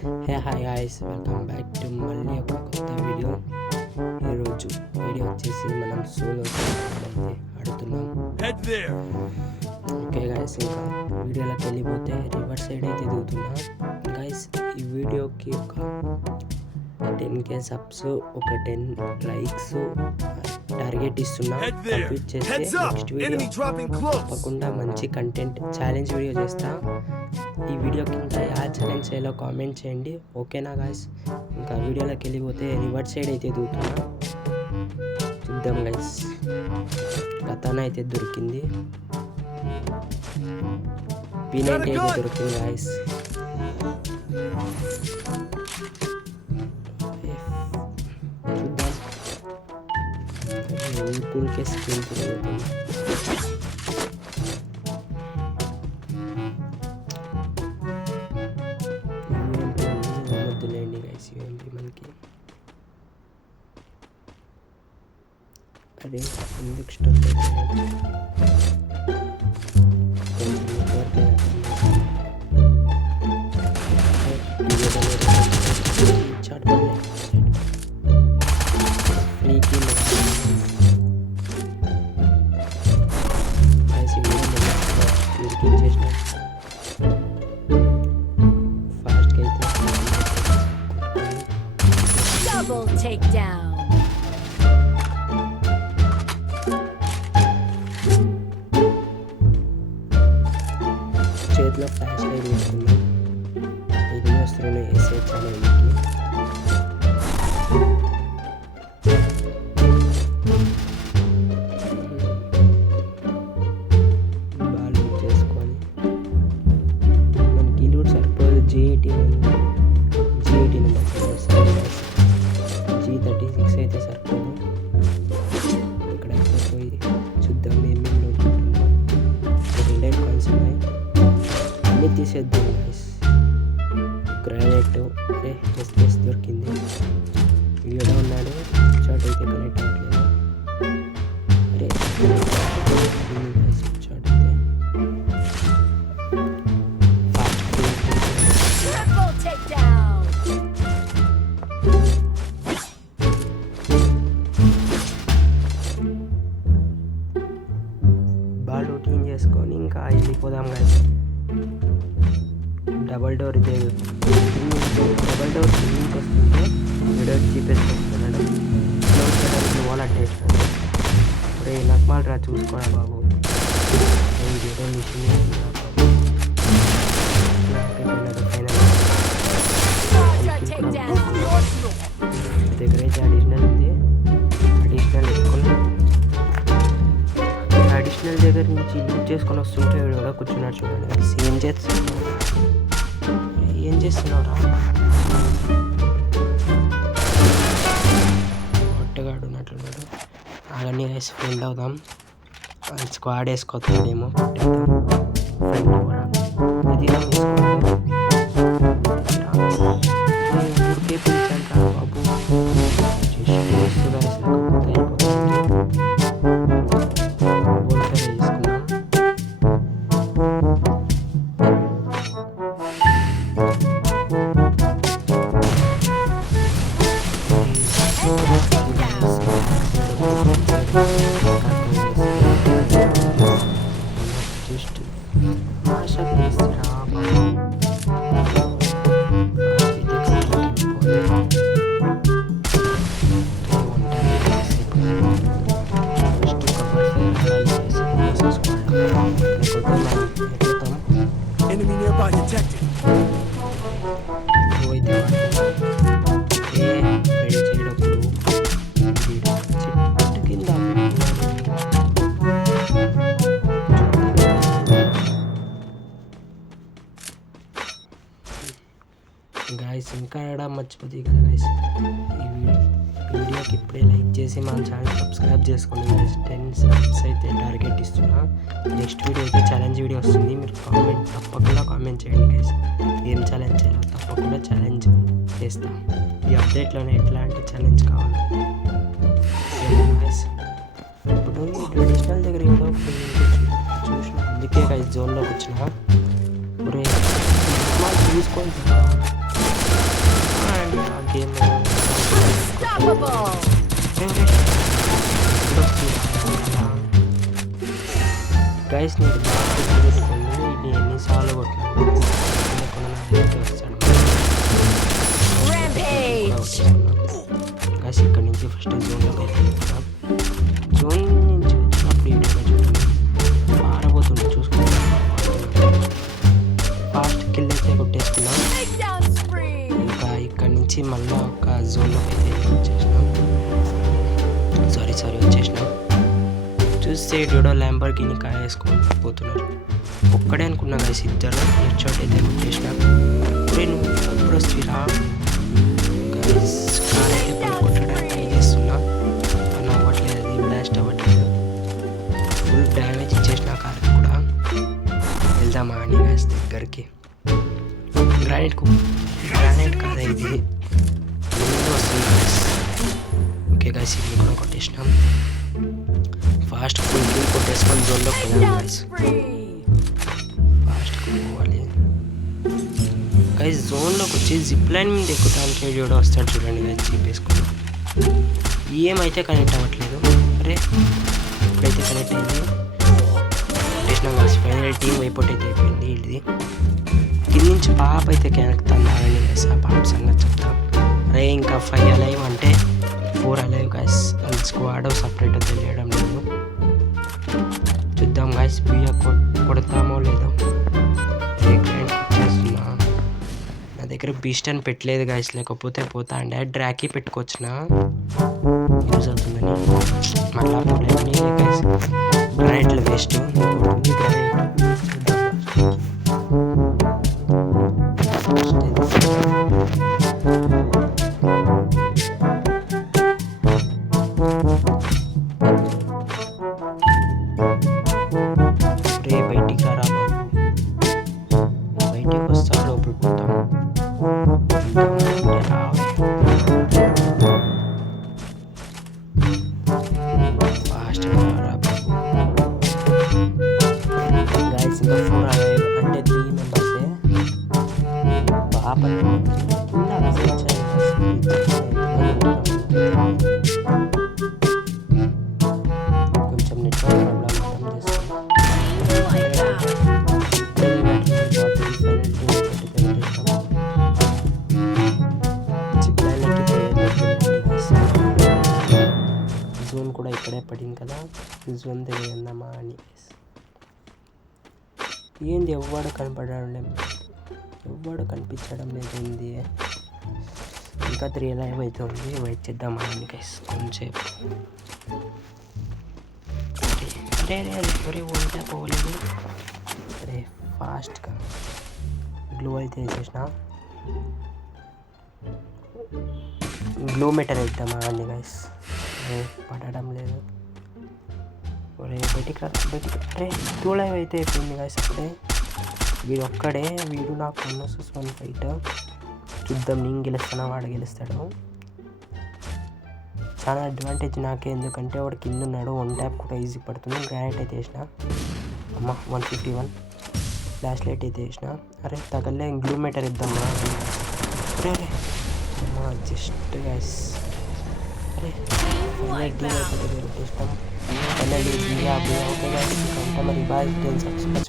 Hey hi guys, welcome back to మళ్ళీ ఒక కొత్త వీడియో. ఈరోజు వీడియో వచ్చేసి మనం సోలో అయితే ఆడుతున్నాం. ఓకే గాయ్స్, ఇంకా వీడియోలోకి వెళ్ళిపోతే రివర్స్ సైడ్ అయితే దిగుతున్నా. గాయ్స్, ఈ వీడియోకి ఒక 10K సబ్స్, ఒక 10 లైక్స్ టార్గెట్ ఇస్తున్నా. కంప్లీట్ చేస్తే నెక్స్ట్ వీడియో తప్పకుండా మంచి కంటెంట్ ఛాలెంజ్ వీడియో చేస్తా. ఈ వీడియో కింద యా ఛాలెంజ్ చేయాలో కామెంట్ చేయండి, ఓకేనా గాయ్స్? ఇంకా వీడియోలోకి వెళ్ళిపోతే రివర్స్ సైడ్ అయితే దిగుతున్నా. చూద్దాం గాయ్స్. కథన అయితే దొరికింది, P90 అయితే దొరికింది గాయ్స్. ఊరికే స్క్రీన్ తిరుగుతుంది. వద్దులేండి గైస్, ఇవేంటి మనకి. అదే ఎందుకు స్టక్ Double takedown. చేతిలో ఫ్లాష్ లైట్ వేసుకున్నాం. ఇది వస్తున్నాయి ఎస్హెచ్ అనేది బాల్ చేసుకొని మనకి ఇల్లు సరిపోదు. G18 G36 అయితే సరిపోదు. ఇక్కడైతే పోయి చూద్దాం ఏమేమి ఉంటుందో. 2 కాయిన్స్ ఉన్నాయి, అన్నీ తీసేద్దాం గైస్. గ్రానైట్ ఎస్ దొరికింది. వీడియోలో ఉన్నాడు, షార్ట్ అయితే కనెక్ట్ అవ్వట్లేదు. అరే షార్ట్ అయితే Triple takedown. బాల్ రూటింగ్ చేసుకొని ఇంకా వెళ్ళిపోదాం గైస్. డబల్ డోర్ ఇదే డబల్ డోర్ లింక్ వస్తుంటే వీడియో జీపీఎస్ వస్తున్నాడు. వాల్ అడ్డే ఇప్పుడు నక్మాల్ రా చూసుకోరా బాబు. వీడియో మిషన్ దగ్గర అయితే అడిషనల్ ఉంది. అడిషనల్ వేసుకొని అడిషనల్ దగ్గర నుంచి యూజ్ చేసుకొని వస్తుంటే వీడు కూడా కూర్చున్నాడు. చూడండి ఏం చేస్తున్నావురా? ఒట్టగాడు ఉన్నట్లున్నాడు. అవన్నీ వేసి ఫ్రెండ్ అవుదాం. స్క్వాడ్ వేసుకోతాడేమో, ఫ్రెండ్ కూడా అది ఊరికే పిలిచాను రా బాబు. Enemy nearby detected. గాయస్, ఇంకా ఆడడం మర్చిపోతుంది కదా గాయస్. ఈ వీడియోకి ఇప్పుడే లైక్ చేసి మన ఛానల్ సబ్స్క్రైబ్ చేసుకోండి గాయస్. 10 సబ్స్ అయితే టార్గెట్ ఇస్తున్నా. నెక్స్ట్ వీడియో అయితే ఛాలెంజ్ వీడియో వస్తుంది. మీరు తప్పకుండా కామెంట్ చేయండి గాయస్. ఏం ఛాలెంజ్ చేయాలో తప్పకుండా ఛాలెంజ్ చేస్తాం. ఈ అప్డేట్లోనే ఎట్లాంటి ఛాలెంజ్ కావాలి గాయస్. ఇప్పుడు ఈ ట్రెడిషనల్ దగ్గర ఏదో చూసిన, అందుకే గాయస్ జోన్లోకి వచ్చిన. తీసుకొని ఆ గేమ్ Unstoppable. గైస్ నేను బాగా గుర్తుపెట్టుకోండి, ఇది ఎన్నిసార్లు కొట్టినాను వస్తాడు Rampage. గైస్ ఇక్కడ నుంచి ఫస్ట్ జోన్లోకి అయితే వెళ్తున్నాం. జోన్ నుంచి వచ్చినప్పుడు వీడియోలో చూడండి పారబోతుంది చూసుకుంటాం. ఫాస్ట్ కిల్ అయితే కొట్టేసుకున్నాం. Takedown spree. ఇంకా ఇక్కడ నుంచి మళ్ళీ ఒక జోన్లోకి అయితే వచ్చేసినాం. సారీ వచ్చేసినాం. చూస్తే డోడో ల్యాంబర్గిని కాయ వేసుకొని పోతున్నారు. ఒక్కడే అనుకున్నా గైస్, ఇద్దరు హెడ్ షాట్ అయితే కొట్టేసినా. నువ్వు ఎప్పుడు వస్తురా గైస్, కార్ అయితే పని కొట్టడానికి ట్రై చేస్తున్నా కానీ అవ్వట్లేదు, అది బ్లాస్ట్ అవ్వట్లేదు. ఫుల్ డ్యామేజ్ ఇచ్చేసిన కార్కి కూడా. వెళ్దామా అని గైస్ దగ్గరికి. గ్రానైట్ కాదా ఇది ముందు వస్తుంది గైస్. ఓకే గైస్ ఇది కూడా కొట్టేసినాం. ఫాస్ట్ ఫుల్ కిల్ కొట్టేసుకొని జోన్లోకి పోయాం Takedown గైస్. spree. ఫాస్ట్గా పోవాలి గైస్. జోన్లోకి వచ్చి జిప్ లైన్ మీద ఎక్కుతానికి వీడియో వస్తాడు చూడండి గైస్, జీప్ వేసుకొని. ఏమైతే కనెక్ట్ అవ్వట్లేదు. అరే ఇప్పుడైతే కనెక్ట్ అయింది. కొట్టేసినాం గైస్. ఫైనల్ టీం వైపోట్ అయితే అయిపోయింది. ఇది కింద నుంచి పాప అయితే కెనెక్తాను గైస్. ఆ పాప సంగతి చెప్తాం. అరే ఇంకా 5 అలైవ్ అంటే 4 అలైవ్ గైస్. అది స్క్వాడ్ సపరేట్ తెలియడం లేదు. చూద్దాం గైస్ బియ్య కొడతామో లేదో. వచ్చేస్తున్నా. నా దగ్గర బీస్ట్ అని పెట్టలేదు గైస్, లేకపోతే పోతా అండి. డ్రాకీ పెట్టుకొచ్చిన యూజ్ అవుతుందని మళ్ళా పోలేని గైస్. గ్రానైట్లు వేస్ట్. బయటికి రా బాబు, బయటికి వస్తా లోపల పోతాం. ఫాస్ట్గా రా బాబు. గైస్ ఇంకా 4 అలైవ్ అంటే 3 మెంబర్సే. పాప కొంచెం నెట్వర్క్ ప్రాబ్లం అర్థం చేసుకోండి. జోన్ కూడా ఇక్కడే పడింది కదా, జోన్ దగ్గర ఉందామా అని. ఏంది ఎవ్వడు కనపడడం లేదు, ఎవ్వడు కనిపించడం లేదు. ఏంది ఇంకా 3 లైవ్ అయితే ఉంది. వెయిట్ చేద్దామా అని గైస్ కొంచెంసేపు. అరే ఉంటే పోలేదు. అరే ఫాస్ట్గా గ్లూ అయితే వేసేసిన. గ్లూ మెటర్ వేద్దామా అండి గైస్. పడడం లేదు. ఒరే బయటికి రా బయటికి. అరే 2 లైవ్ అయితే అయిపోయింది గైస్. అప్పుడే వీడు ఒక్కడే, వీడు నాకు వర్సెస్ 1 ఫైట్. చూద్దాం నేను గెలుస్తానా వాడు గెలుస్తాడు. చాలా అడ్వాంటేజ్ నాకే, ఎందుకంటే వాడు కింద ఉన్నాడు. 1 ట్యాప్ కూడా ఈజీ పడుతుంది. గ్రానైట్ అయితే వేసిన. అమ్మ 151 ఫ్లాష్ లైట్ అయితే వేసిన. అరే తగలే. గ్లూ మీటర్ ఇద్దాం. అరే అరే అమ్మ జస్ట్ గైస్. అరే ఇష్టం ఫైనల్లీ ఓకే గైస్. ఇంకా మరి బాయ్. 10 సబ్స్క్రైబ్